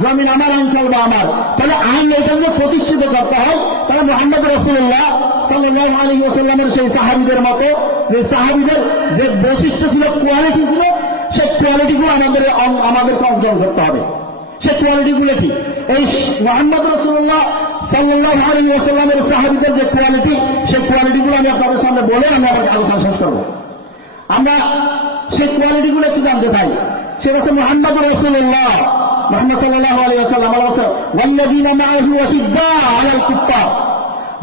জমিন আমার, আইন চলবে আমার। তাহলে আইন এটা যে প্রতিষ্ঠিত করতে হয়, তাহলে মুহাম্মদ রাসূলুল্লাহ সাল্লাল্লাহু আলাইহি ওয়াসাল্লামের সেই সাহাবীদের মতো যে সাহাবীদের যে বৈশিষ্ট্য ছিল, কোয়ালিটি ছিল, সেই কোয়ালিটিগুলো আমাদেরকে অর্জন করতে হবে। সেই কোয়ালিটিগুলো কি? এই মুহাম্মদ রাসূলুল্লাহ সাল্লাল্লাহু আলাইহি ওয়াসাল্লামের সাহাবীদের যে কোয়ালিটি, সেই কোয়ালিটিগুলো আমি আপনাদের সামনে বলে আমি আমার আলোচনা শেষ করব। আমরা সেই কোয়ালিটিগুলো একটু জানতে চাই। সেটা হচ্ছে মুহাম্মদ রাসূলুল্লাহ মুহাম্মদ সাল্লাল্লাহু আলাইহি ওয়াসাল্লাম বলেছেন, ওয়াল্লাযীনা মাআহু আশিদ্দাউ আলাল কুফফার।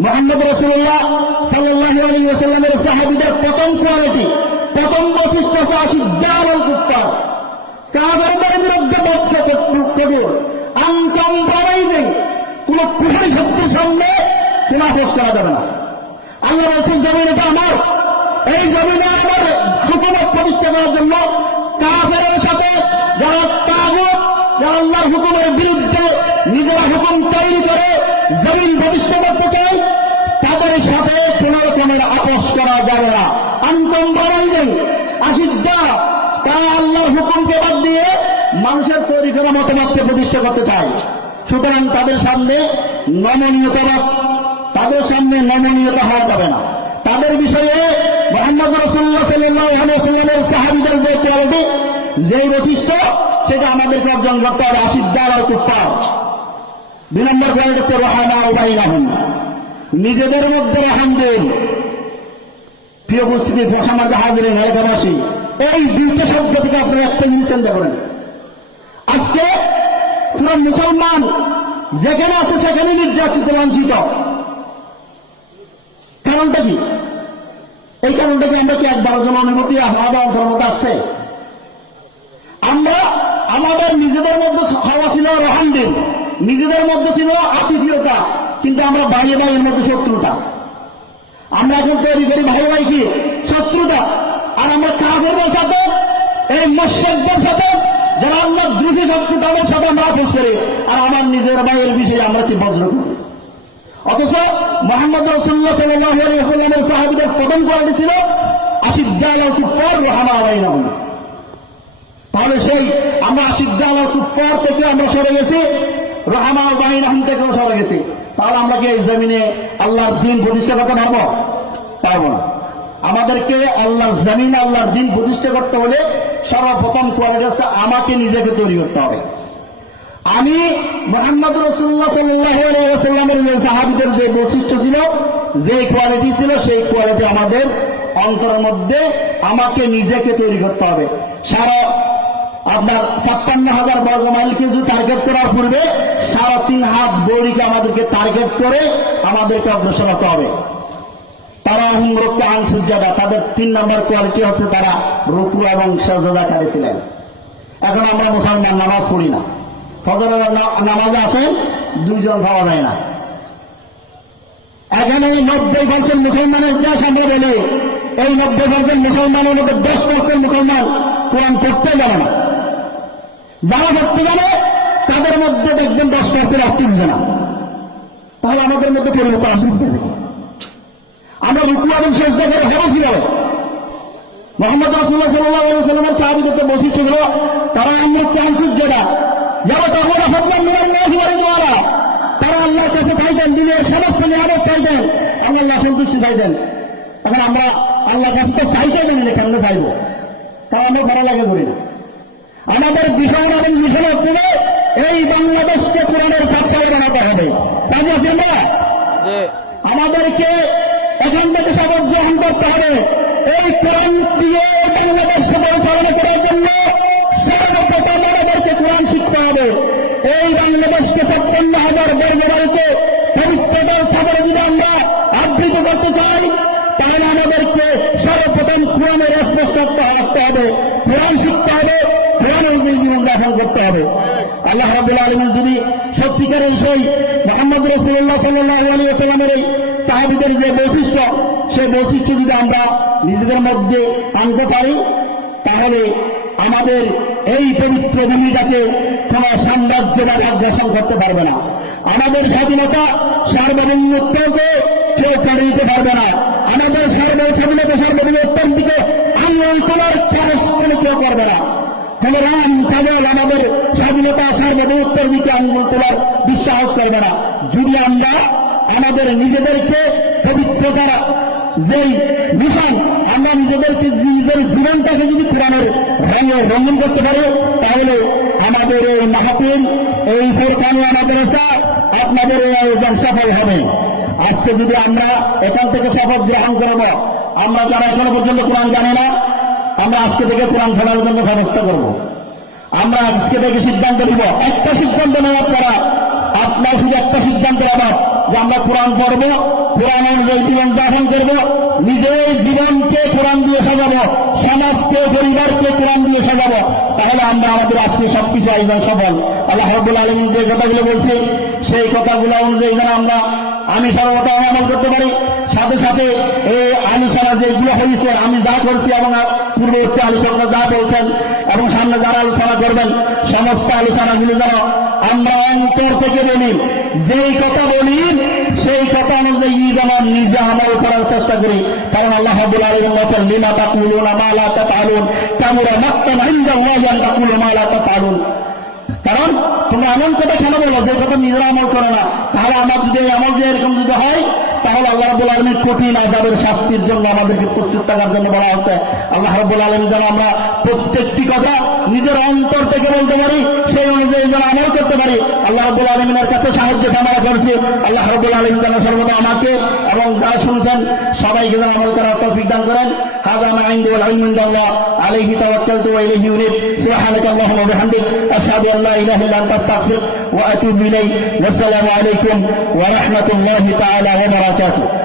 মুহাম্মদ রাসূলুল্লাহ সাল্লাল্লাহু আলাইহি ওয়াসাল্লামের সাহাবীদের প্রথম কোয়ালিটি, প্রথম বৈশিষ্ট্য হচ্ছে আশিদ্দাউ আলাল কুফফার, কাফেরদের বিরুদ্ধে কঠোর, আনকম্প্রমাইজিং। কোন কুফরি শক্তির সামনে কোন আপোষ করা যাবে না। আল্লাহ বলছেন, জমিন এটা আমার, এই জমিনে আমার হুকুমত প্রতিষ্ঠা করার জন্য কাফেরের সাথে যারা তাগুত, যারা আল্লাহর হুকুমের বিরুদ্ধে নিজেরা হুকুম তৈরি করে জমিন প্রতিষ্ঠা করতে চায়, তাদের সাথে কোন রকমের আপোষ করা যাবে না। আনকম্প্রমাইজিং, আশিদ্দা, তারা আল্লাহর হুকুমকে বাদ দিয়ে মানুষের তৈরি করা মতবাদকে প্রতিষ্ঠা করতে চায়। সুতরাং তাদের সামনে নমনীয়তা হওয়া যাবে না। তাদের বিষয়ে মুহাম্মদ রাসূলুল্লাহ সাল্লাল্লাহু আলাইহি ওয়াসাল্লামের সাহাবীদের যে কোয়ালিটি, যে বৈশিষ্ট্য, সেটা আমাদেরকে অর্জন করতে হবে। আশিদ্দাউ আলাল কুফফার। 2 নম্বর কোয়ালিটি হচ্ছে রুহামাউ বাইনাহুম, নিজেদের মধ্যে রহম দিন। প্রিয় উপস্থিতি, সমাজে হাজিরিন, এলাকাবাসী, এই দুইটা শব্দ থেকে আপনারা একটা জিনিস চিন্তা করেন। আজকে পুরো মুসলমান যেখানে আছে সেখানে নির্যাতিত, লাঞ্ছিত। কারণটা কি? এই কারণটা কি আমরা কি একবার জন অনুভূতি আলাদা ধর্মতা আসছে? আমরা আমাদের নিজেদের মধ্যে হওয়া ছিল রহম দিন, নিজেদের মধ্যে ছিল আতিথেয়তা, কিন্তু আমরা ভাইয়ে ভাইয়ের মধ্যে শত্রুতা। আমরা এখন তৈরি করি ভাই ভাই কি শত্রুতা। আর আমরা কাফেরদের সাথে, এই মুশরিকদের সাথে, যারা আল্লাহ দ্রোহী শক্তি, তাদের সাথে আমরা আপোষ করি। আর আমার নিজের ভাইয়ের বিষয়ে আমরা কি বজ্র করি। অথচ মুহাম্মদ রাসূলুল্লাহ সাল্লাল্লাহু আলাইহি ওয়াসাল্লামের সাহাবীদের প্রথম কোয়ালিটি ছিল আশিদ্দাউ আলাল কুফফার রুহামাউ বাইনাহুম। তাহলে সেই আমরা আশিদ্দাউ আলাল কুফফার থেকে আমরা সরে গেছি, রুহামাউ বাইনাহুম থেকেও সরে গেছি। তাহলে আমরা কি এই জমিনে আল্লাহর দ্বীন প্রতিষ্ঠা করতে পারবো না। আমাদেরকে আল্লাহর জমিনে আল্লাহর দ্বীন প্রতিষ্ঠা করতে হলে সর্বপ্রথম কোয়ালিটি হচ্ছে আমাকে নিজেকে তৈরি করতে হবে। আমি মুহাম্মদ রাসূলুল্লাহ সাল্লাল্লাহু আলাইহি ওয়াসাল্লামের যে সাহাবীদের যে বৈশিষ্ট্য ছিল, যে কোয়ালিটি ছিল, সেই কোয়ালিটি আমাদের অন্তরের মধ্যে আমাকে নিজেকে তৈরি করতে হবে। সারা আপনার 56,000 বর্গ মাইলকে যদি টার্গেট করার পূর্বে 3.5 হাত বড়িকে আমাদেরকে টার্গেট করে আমাদেরকে অগ্রসর হতে হবে। তারা হুমরুক্কা আন সুজ্জাদা, তাদের 3 নম্বর কোয়ালিটি হচ্ছে তারা রুকু এবং সাজদাকারী ছিলেন। এখন আমরা মুসলমান নামাজ পড়ি না, ফজরের নামাজে আসেন 2 জন পাওয়া যায় না। এখানে 90% মুসলমানের ইতিহাস আমরা বলি, এই 90% মুসলমানের মধ্যে 10% মুসলমান কোরআন পড়তে জানে না। যারা পড়তে জানে তাদের মধ্যে দেখবেন 10% অ্যাক্টিভ না। তাহলে আমাদের মধ্যে পরিবর্তন আসবে কোথা থেকে? আমরা রুকু এবং সিজদা করে হবো কিভাবে? মুহাম্মদ রাসূলুল্লাহ সাল্লাল্লাহু আলাইহি ওয়াসাল্লামের সাহাবীদের বৈশিষ্ট্য ছিল তারা হুমরুক্কা আন সুজ্জাদা, যারা তখন ফাদলান মিনাল্লাহি ওয়া রিদওয়ানা, তারা আল্লাহর কাছে চাইতেন, দিনের সমস্ত নিয়ামত চাইতেন, আল্লাহ সন্তুষ্টি চাইতেন। এখন আমরা আল্লাহর কাছে তো চাইতে জানি না, কেন চাইবো? কারণ আমরা ভালো লাগে করি না। আমাদের বিষয় এবং মিশন হচ্ছে যে এই বাংলাদেশকে কোরআনের পাঠশালা বানাতে হবে। কাজে আছে না, আমাদেরকে এখান থেকে সবক গ্রহণ করতে হবে। এই কোরআন দিয়ে বাংলাদেশকে পরিচালনা করার জন্য সর্বপ্রথম আমাদেরকে কোরআন শিখতে হবে। এই বাংলাদেশকে 56,000 বর্গ মাইলকে পবিত্রতার সাগরে যদি আমরা আবৃত করতে চাই, তাহলে আমাদেরকে সর্বপ্রথম কোরআনের স্পষ্টত্ব আসতে হবে, কোরআন শিখতে হবে, কোরআন অনুযায়ী জীবন যাপন করতে হবে। আল্লাহ রাব্বুল আলামিন যদি সত্যিকারের সেই মুহাম্মদ রাসূলুল্লাহ সাল্লাল্লাহু আলাইহি ওয়াসাল্লামের এই সাহাবীদের যে বৈশিষ্ট্য, সেই বৈশিষ্ট্য যদি আমরা নিজেদের মধ্যে আনতে পারি, তাহলে আমাদের এই পবিত্র ভূমিটাকে কোন সাম্রাজ্যবাদ আগ্রাসন করতে পারবে না। আমাদের স্বাধীনতা, সার্বভৌমত্বকে কেউ কেড়ে নিতে পারবে না। আমাদের স্বাধীনতা, সার্বভৌমত্বের দিকে আন্দোলন করার সাহস কেউ করবে না। যেমন রাম সাগর আমাদের স্বাধীনতা স্বাধীনতা সার্বভৌমত্বের দিকে আঙ্গুল তোলার দুঃসাহস করবে না যদি আমরা আমাদের নিজেদেরকে পবিত্র করা যেই মিশন আমরা নিজেদেরকে নিজেদের জীবনটাকে যদি কোরআনের রঙে রঙিন করতে পারি তাহলে আমাদের এই মাহফিল এই ফোরকানিয়া মাদ্রাসা আপনাদের এই আয়োজন সফল হবে। আজকে যদি আমরা এখান থেকে শপথ গ্রহণ করব, আমরা যারা এখনো পর্যন্ত কোরআন জানে না আমরা আজকে থেকে কোরআন পড়ার জন্য ব্যবস্থা করব। আমরা আজকে থেকে সিদ্ধান্ত নিব, একটা সিদ্ধান্ত নেওয়ার পরা আপনার শুধু একটা সিদ্ধান্ত নেবেন যে আমরা কোরআন পড়ব, কোরআন অনুযায়ী জীবন যাপন করব, নিজের জীবনকে কোরআন দিয়ে সাজাবো, সমাজকে পরিবারকে কোরআন দিয়ে সাজাবো, তাহলে আমরা আমাদের আজকে সবকিছু আয়োজন সফল। আল্লাহ রাব্বুল আলামিন যে কথাগুলো বলছে সেই কথাগুলো অনুযায়ী যেন আমি সর্বদা আমল করতে পারি। সাথে সাথে এই আলোচনা যেগুলো হয়েছে আমি যা করছি এবং পূর্ববর্তী আলোচনা যা বলছেন এবং সামনে যারা আলোচনা করবেন সমস্ত আলোচনাগুলো যেন আমরা অন্তর থেকে বলি, যেই কথা বলি সেই কথা অনুযায়ী যেন নিজে আমল করার চেষ্টা করি। কারণ আল্লাহ রাব্বুল আলামিন বলেন লিমা তাকুলুনা মা লা তাফআলুন কাবুরা মাক্তান ইনদাল্লাহি আন তাকুলু মা লা তাফআলুন। কারণ তোমরা এমন কথা কেন বলো যে কথা নিজেরা আমল করে না, তাহলে আমার যদি এই আমল যে এরকম যদি হয় তাহলে আল্লাহ রাব্বুল আলামিন কঠিন আযাবের শাস্তির জন্য আমাদেরকে প্রস্তুত থাকার জন্য বলা হচ্ছে। আল্লাহ রাব্বুল আলামিন যেন আমরা প্রত্যেকটি কথা নিজের অন্তর থেকে বলতে পারি, সেই অনুযায়ী যেন আমল করতে পারি। আল্লাহ রাব্বুল আলামিনের কাছে সাহায্য কামনা করছি। আল্লাহ রাব্বুল আলামিন যেন সর্বদা আমাকে এবং যারা শুনছেন সবাইকে যেন আমল করার তৌফিক দান করেন। হাযা মা ইনদি ওয়াল ইলমু ইনদাল্লাহ আলাইহি তাওয়াক্কালতু ওয়া ইলাইহি উনীব। সুবহানাকা আল্লাহুম্মা ওয়া বিহামদিক আশহাদু আন লা ইলাহা ইল্লা আনতা আস্তাগফিরুকা ওয়া আতুবু ইলাইক। ওয়া আসসালামু আলাইকুম ওয়া রাহমাতুল্লাহি তাআলা ওয়া বারাকাতুহু।